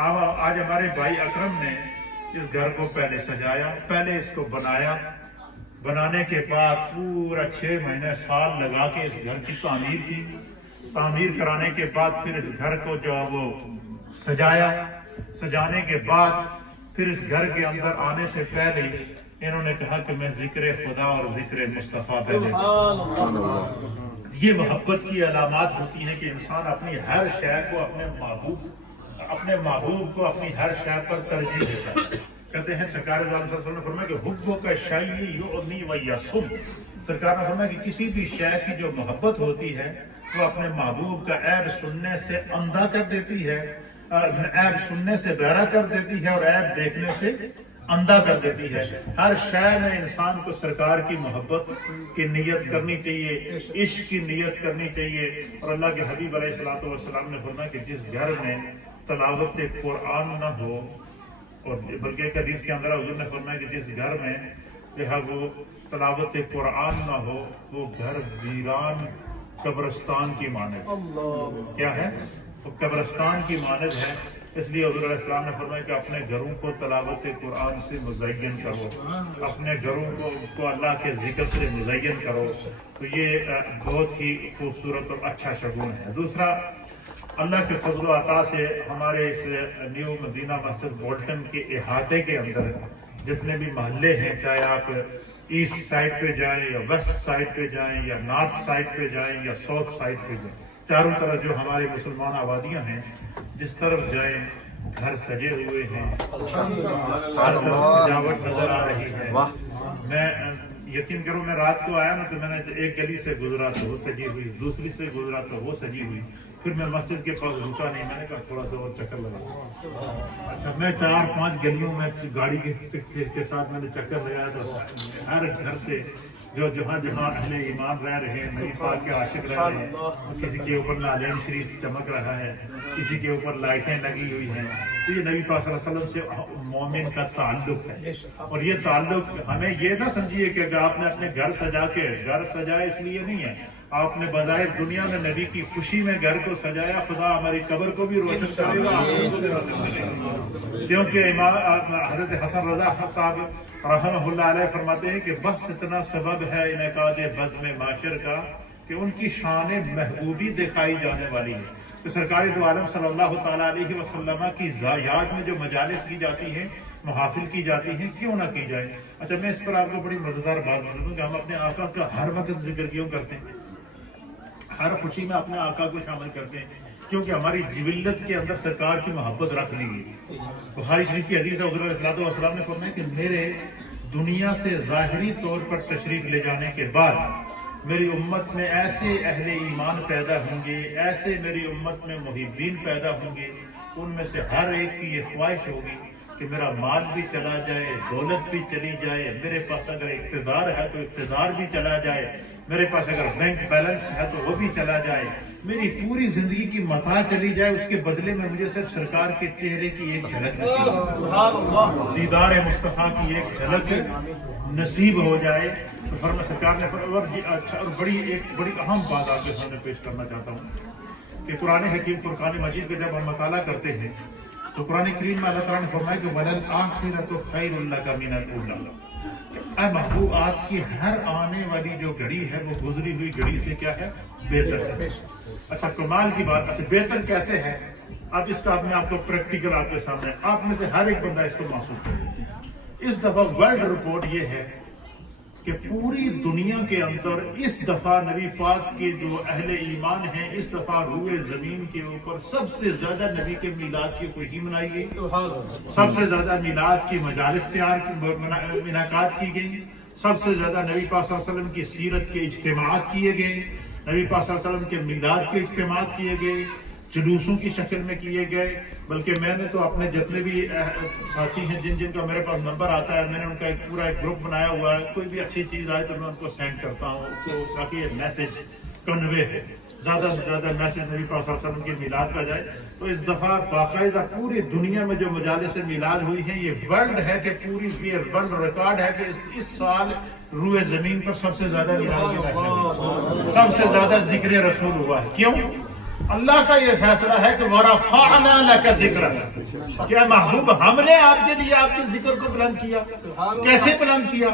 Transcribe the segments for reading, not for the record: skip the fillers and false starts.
آج ہمارے بھائی اکرم نے اس گھر کو پہلے سجایا، پہلے اس کو بنایا، بنانے کے بعد پورا 6 مہینے سال لگا کے اس گھر کی تعمیر کی، تعمیر کرانے کے بعد پھر اس گھر کو جو وہ سجایا، سجانے کے بعد پھر اس گھر کے اندر آنے سے پہلے انہوں نے کہا کہ میں ذکر خدا اور ذکر مصطفیٰ پہلے یہ محبت کی علامات ہوتی ہیں کہ انسان اپنی ہر شے کو اپنے محبوب کو اپنی ہر شے پر ترجیح دیتا ہے۔ کہتے ہیں سرکار صلی اللہ علیہ وسلم نے فرمایا کہ حبو کا شیء یعمی و یصم، سرکار نے فرمایا کہ کسی بھی شے کی جو محبت ہوتی ہے وہ اپنے محبوب کا عیب سننے سے اندھا کر دیتی ہے، عیب سننے سے بہرا کر دیتی ہے اور عیب دیکھنے سے اندھا کر دیتی ہے۔ ہر شے میں انسان کو سرکار کی محبت کی نیت کرنی چاہیے، عشق کی نیت کرنی چاہیے۔ اور اللہ کے حبیب علیہ الصلوۃ والسلام نے فرمایا کہ جس گھر میں تلاوت قرآن نہ ہو، اور بلکہ ایک حدیث کے اندر حضور نے فرمایا کہ جس گھر میں جو ہے وہ تلاوت قرآن نہ ہو وہ گھر ویران قبرستان کی مانند کیا ہے، وہ قبرستان کی مانند ہے۔ اس لیے حضور علیہ السلام نے فرمایا کہ اپنے گھروں کو تلاوت قرآن سے مزین کرو، اپنے گھروں کو اللہ کے ذکر سے مزین کرو، تو یہ بہت ہی خوبصورت اور اچھا شگون ہے۔ دوسرا، اللہ کے فضل و عطا سے ہمارے اس نیو مدینہ مسجد بولٹن کے احاطے کے اندر جتنے بھی محلے ہیں، چاہے آپ ایسٹ سائڈ پہ جائیں یا ویسٹ سائڈ پہ جائیں یا نارتھ سائڈ پہ جائیں یا ساؤتھ سائڈ پہ جائیں، چاروں طرف جو ہمارے مسلمان آبادیاں ہیں، جس طرف جائیں گھر سجے ہوئے ہیں، ہر طرف سجاوٹ نظر آ رہی ہے۔ میں یقین کروں، میں رات کو آیا نا تو میں نے ایک گلی سے گزرا تو وہ سجی ہوئی، دوسری سے گزرا تو وہ سجی ہوئی، پھر میں مسجد کے پاس رکا نہیں، میں نے کہا تھوڑا سا اور چکر لگا۔ اچھا، میں 4-5 گلیوں میں گاڑی کے ساتھ میں نے چکر لگایا تو ہر گھر سے جہاں اہل ایمان رہ رہے ہیں، نبی پاک کے عاشق رہ رہے ہیں، کسی کے اوپر نعلین شریف چمک رہا ہے، کسی کے اوپر لائٹیں لگی ہوئی ہیں، تو یہ نبی پاک صلی اللہ علیہ وسلم سے مومن کا تعلق ہے۔ اور یہ تعلق ہمیں یہ نہ سمجھیے کہ اگر آپ نے اپنے گھر سجا کے، گھر سجائے اس لیے نہیں ہے، آپ نے بظاہر دنیا میں نبی کی خوشی میں گھر کو سجایا، خدا ہماری قبر کو بھی روشن کرے گا، کیونکہ حضرت حسن رضا صاحب رحمہ اللہ علیہ فرماتے ہیں کہ بس اتنا سبب ہے انعقاد بزم معاشر کا کہ ان کی شان محبوبی دکھائی جانے والی ہے۔ تو سرکار دو عالم صلی اللہ تعالیٰ علیہ وسلم کی یاد میں جو مجالس کی جاتی ہیں، محافل کی جاتی ہیں، کیوں نہ کی جائے۔ اچھا، میں اس پر آپ کو بڑی مزیدار بات بتا دوں کہ ہم اپنے آقا کا ہر وقت ذکر کیوں کرتے ہیں، ہر خوشی میں اپنے آقا کو شامل کرتے ہیں، کیونکہ ہماری جبلت کے اندر سرکار کی محبت رکھ لی گئی۔ بخاری شریف کی حدیث ہے، حضور علیہ الصلوۃ والسلام نے فرمایا کہ میرے دنیا سے ظاہری طور پر تشریف لے جانے کے بعد میری امت میں ایسے اہل ایمان پیدا ہوں گے، ایسے میری امت میں محبین پیدا ہوں گے، ان میں سے ہر ایک کی یہ خواہش ہوگی کہ میرا مال بھی چلا جائے، دولت بھی چلی جائے، میرے پاس اگر اقتدار ہے تو اقتدار بھی چلا جائے، میرے پاس اگر بینک بیلنس ہے تو وہ بھی چلا جائے، میری پوری زندگی کی متاع چلی جائے، اس کے بدلے میں مجھے صرف سرکار کے چہرے کی ایک جھلک نصیب ہو، دیدار مصطفیٰ کی ایک جھلک نصیب ہو جائے۔ تو فرما سرکار نے اور ایک بڑی اہم بات آپ کے سامنے پیش کرنا چاہتا ہوں کہ قرآن حکیم فرقان مجید کا جب ہم مطالعہ کرتے ہیں تو قرآن کریم میں اللہ تعالیٰ نے فرمایا کہ وَلَلْآخِرَةُ خَيْرٌ لَكَ مِنَ الْأُولَىٰ، اے محبوب آپ کی ہر آنے والی جو گھڑی ہے وہ گزری ہوئی گھڑی سے کیا ہے، بہتر ہے۔ اچھا، کمال کی بات، اچھا بہتر کیسے ہے؟ اب اس کا میں آپ کو پریکٹیکل آپ کے سامنے، آپ میں سے ہر ایک بندہ اس کو محسوس کرے۔ اس دفعہ ورلڈ رپورٹ یہ ہے کہ پوری دنیا کے اندر اس دفعہ نبی پاک کے جو اہل ایمان ہیں، اس دفعہ روئے زمین کے اوپر سب سے زیادہ نبی کے میلاد کی خوشی منائی گئی، سب سے زیادہ میلاد کی مجالس انعقاد کی گئی، سب سے زیادہ نبی پاک صلی اللہ علیہ وسلم کی سیرت کے اجتماعات کیے گئے، نبی پاک صلی اللہ علیہ وسلم کے میلاد کے اجتماعات کیے گئے، جلوسوں کی شکل میں کیے گئے۔ بلکہ میں نے تو اپنے جتنے بھی ساتھی ہیں جن کا میرے پاس نمبر آتا ہے، میں نے ان کا پورا ایک گروپ بنایا ہوا ہے، کوئی بھی اچھی چیز آئے تو میں ان کو سینڈ کرتا ہوں تاکہ یہ میسج کنوے ہے، زیادہ سے زیادہ میسج نبی پاک صلی اللہ علیہ وسلم کے میلاد کا جائے۔ تو اس دفعہ باقاعدہ پوری دنیا میں جو مجالس میلاد ہوئی ہیں، یہ ورلڈ ہے کہ پوری ورلڈ ریکارڈ ہے کہ اس سال روئے زمین پر سب سے زیادہ میلاد، سب سے زیادہ ذکر رسول ہوا ہے۔ کیوں؟ اللہ کا یہ فیصلہ ہے کہ وَرَفَعْنَا لَكَ ذِكْرَكَ، کیا محبوب ہم نے آپ کے لیے آپ کے ذکر کو بلند کیا؟ کیسے بلند کیا؟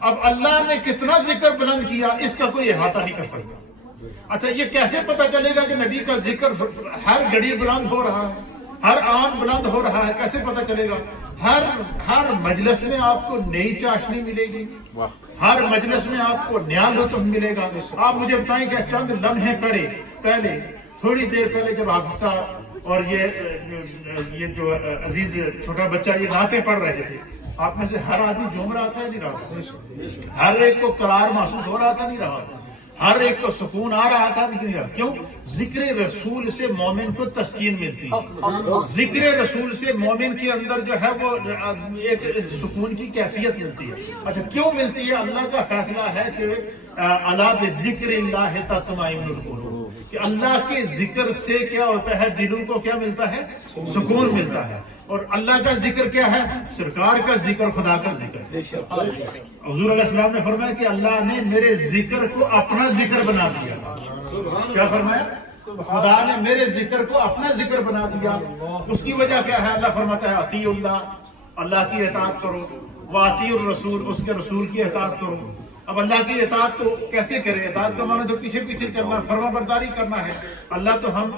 اب اللہ نے کتنا ذکر بلند کیا اس کا کوئی احاطہ نہیں کر سکتا۔ اچھا یہ کیسے پتا چلے گا کہ نبی کا ذکر ہر گھڑی بلند ہو رہا ہے، ہر آن بلند ہو رہا ہے؟ کیسے پتا چلے گا؟ ہر مجلس میں آپ کو نئی چاشنی ملے گی، ہر مجلس میں آپ کو نیا لطف ملے گا۔ آپ مجھے بتائیں کہ چند لمحے پہلے تھوڑی دیر پہلے جب حافظ صاحب اور یہ جو عزیز چھوٹا بچہ یہ نعتیں پڑھ رہے تھے، آپ میں سے ہر آدمی جھوم رہا تھا یا نہیں رہا تھا؟ ہر ایک کو قرار محسوس ہو رہا تھا نہیں رہا تھا؟ ہر ایک کو سکون آ رہا تھا نہیں رہا؟ کیوں؟ ذکر رسول سے مومن کو تسکین ملتی ہے، ذکر رسول سے مومن کے اندر جو ہے وہ ایک سکون کی کیفیت ملتی ہے۔ اچھا کیوں ملتی ہے؟ اللہ کا فیصلہ ہے کہ الا بذکر اللہ تطمئن القلوب، کہ اللہ کے ذکر سے کیا ہوتا ہے؟ دلوں کو کیا ملتا ہے؟ سکون ملتا ہے۔ اور اللہ کا ذکر کیا ہے؟ سرکار کا ذکر، خدا کا ذکر۔ حضور علیہ السلام نے فرمایا کہ اللہ نے میرے ذکر کو اپنا ذکر بنا دیا۔ کیا فرمایا؟ خدا نے میرے ذکر کو اپنا ذکر بنا دیا۔ اس کی وجہ کیا ہے؟ اللہ فرماتا ہے اطیعوا اللہ، اللہ کی اطاعت کرو، واطیعوا الرسول، اس کے رسول کی اطاعت کرو۔ اب اللہ کی اطاعت کو کیسے کریں؟ اطاعت کا معنی تو پیچھے چلنا، فرما برداری کرنا ہے۔ اللہ تو ہم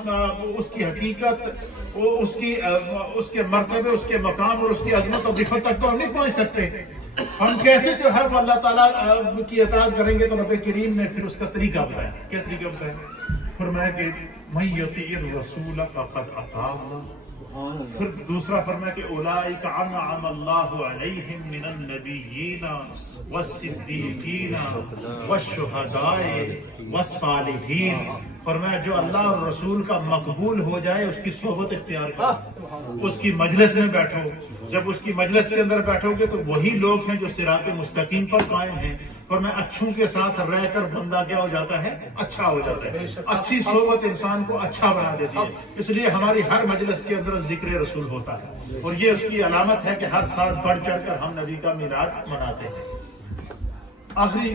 اس کی حقیقت، اس کے مرتبے، اس کے مقام اور اس کی عظمت اور رفعت تک تو ہم نہیں پہنچ سکتے۔ ہم کیسے جو ہے وہ اللہ تعالیٰ کی اطاعت کریں گے؟ تو رب کریم نے پھر اس کا طریقہ بتایا۔ کیا طریقہ بتایا؟ فرمایا کہ مَن یُطِیعِ الرَّسُولَ فَقَدْ اَطَاعَ اللَّهَ۔ پھر دوسرا فرمایا کہ اولئک انعم اللہ علیہم من النبیین والصدیقین والشہداء والصالحین۔ فرمایا جو اللہ اور رسول کا مقبول ہو جائے اس کی صحبت اختیار کرو، اس کی مجلس میں بیٹھو۔ جب اس کی مجلس کے اندر بیٹھو گے تو وہی لوگ ہیں جو صراط مستقیم پر قائم ہیں۔ فرمایا اچھوں کے ساتھ رہ کر بندہ کیا ہو جاتا ہے؟ اچھا ہو جاتا ہے۔ اچھی صحبت انسان کو اچھا بنا دیتی ہے۔ اس لیے ہماری ہر مجلس کے اندر ذکر رسول ہوتا ہے، اور یہ اس کی علامت ہے کہ ہر سال بڑھ چڑھ کر ہم نبی کا میلاد مناتے ہیں۔ آخری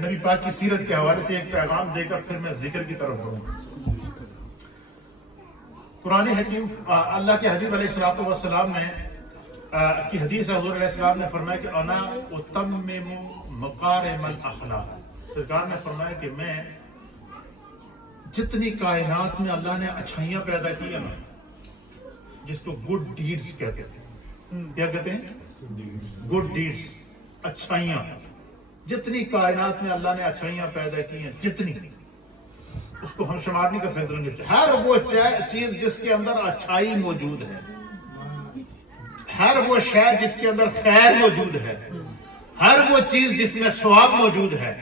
نبی پاک کی سیرت کے حوالے سے ایک پیغام دے کر پھر میں ذکر کی طرف بڑھوں۔ قرآن حکیم اللہ کے حبیب علیہ الصلوۃ والسلام نے کی حدیث ہے، حضور علیہ السلام نے فرمایا کہ انا اتمم مکارم الاخلاق۔ سرکار نے فرمایا کہ میں جتنی کائنات میں اللہ نے اچھائیاں پیدا کی ہیں، جس کو گڈ ڈیڈز کہتے ہیں، کیا کہتے ہیں؟ گڈ ڈیڈز، اچھائیاں۔ جتنی کائنات میں اللہ نے اچھائیاں پیدا کی ہیں، جتنی، اس کو ہم شمار نہیں کر سکتے۔ ہر وہ چیز جس کے اندر اچھائی موجود ہے، ہر وہ شے جس کے اندر خیر موجود ہے، ہر وہ چیز جس میں ثواب موجود ہے،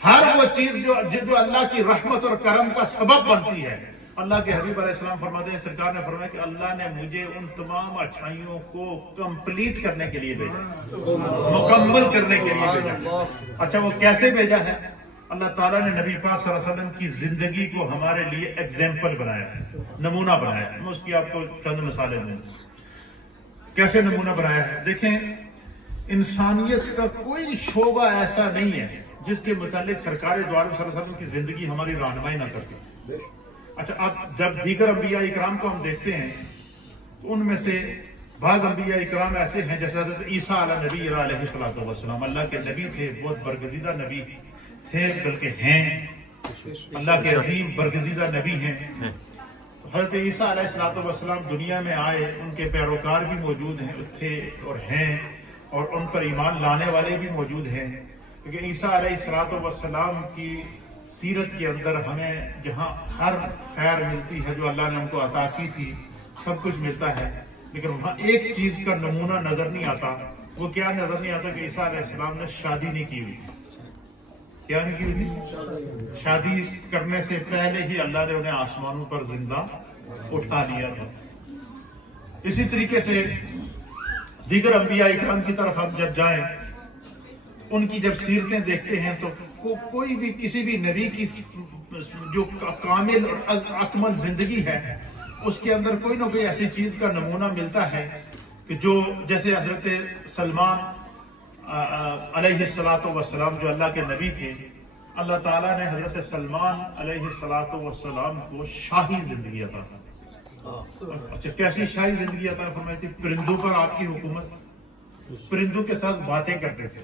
ہر وہ چیز جو اللہ کی رحمت اور کرم کا سبب بنتی ہے، اللہ کے حبیب علیہ السلام فرماتے ہیں، سرکار نے فرمایا کہ اللہ نے مجھے ان تمام اچھائیوں کو کمپلیٹ کرنے کے لیے بھیجا، مکمل کرنے کے لیے بھیجا۔ اچھا وہ کیسے بھیجا ہے؟ اللہ تعالیٰ نے نبی پاک صلی اللہ علیہ وسلم کی زندگی کو ہمارے لیے ایگزامپل بنایا ہے، نمونہ بنایا ہے۔ میں اس کی آپ کو چند مثالیں دوں۔ کیسے نمونہ بنایا ہے؟ دیکھیں، انسانیت کا کوئی شعبہ ایسا نہیں ہے جس کے متعلق سرکار دو عالم صلی اللہ علیہ وسلم کی زندگی ہماری رہنمائی نہ کرتی۔ اچھا اب جب دیگر انبیاء اکرام کو ہم دیکھتے ہیں تو ان میں سے بعض انبیاء اکرام ایسے ہیں جیسے حضرت عیسیٰ علیہ نبی علیہ السلام، اللہ کے نبی تھے، بہت برگزیدہ نبی تھے، بلکہ ہیں، اللہ کے عظیم برگزیدہ نبی ہیں۔ حضرت عیسیٰ علیہ السلام دنیا میں آئے، ان کے پیروکار بھی موجود ہیں، تھے اور ہیں، اور ان پر ایمان لانے والے بھی موجود ہیں۔ کیونکہ عیسیٰ علیہ السلام کی سیرت کے اندر ہمیں جہاں ہر خیر ملتی ہے جو اللہ نے ہم کو عطا کی تھی، سب کچھ ملتا ہے، لیکن وہاں ایک چیز کا نمونہ نظر نہیں آتا۔ وہ کیا نظر نہیں آتا؟ کہ عیسیٰ علیہ السلام نے شادی نہیں کی ہوئی۔ کیا نہیں کی ہوئی تھی؟ شادی کرنے سے پہلے ہی اللہ نے انہیں آسمانوں پر زندہ اٹھا لیا تھا۔ اسی طریقے سے دیگر انبیاء اکرام کی طرف ہم جب جائیں، ان کی جب سیرتیں دیکھتے ہیں تو کوئی بھی کسی بھی نبی کی جو کامل اور اکمل زندگی ہے اس کے اندر کوئی نہ کوئی ایسی چیز کا نمونہ ملتا ہے کہ جو جیسے حضرت سلمان علیہ السلام جو اللہ کے نبی تھے، اللہ تعالیٰ نے حضرت سلمان علیہ السلام کو شاہی زندگی عطا کی. اچھا کیسی شاہی زندگی عطا فرمائی تھی؟ پرندوں پر آپ کی حکومت، پرندوں کے ساتھ باتیں کرتے تھے.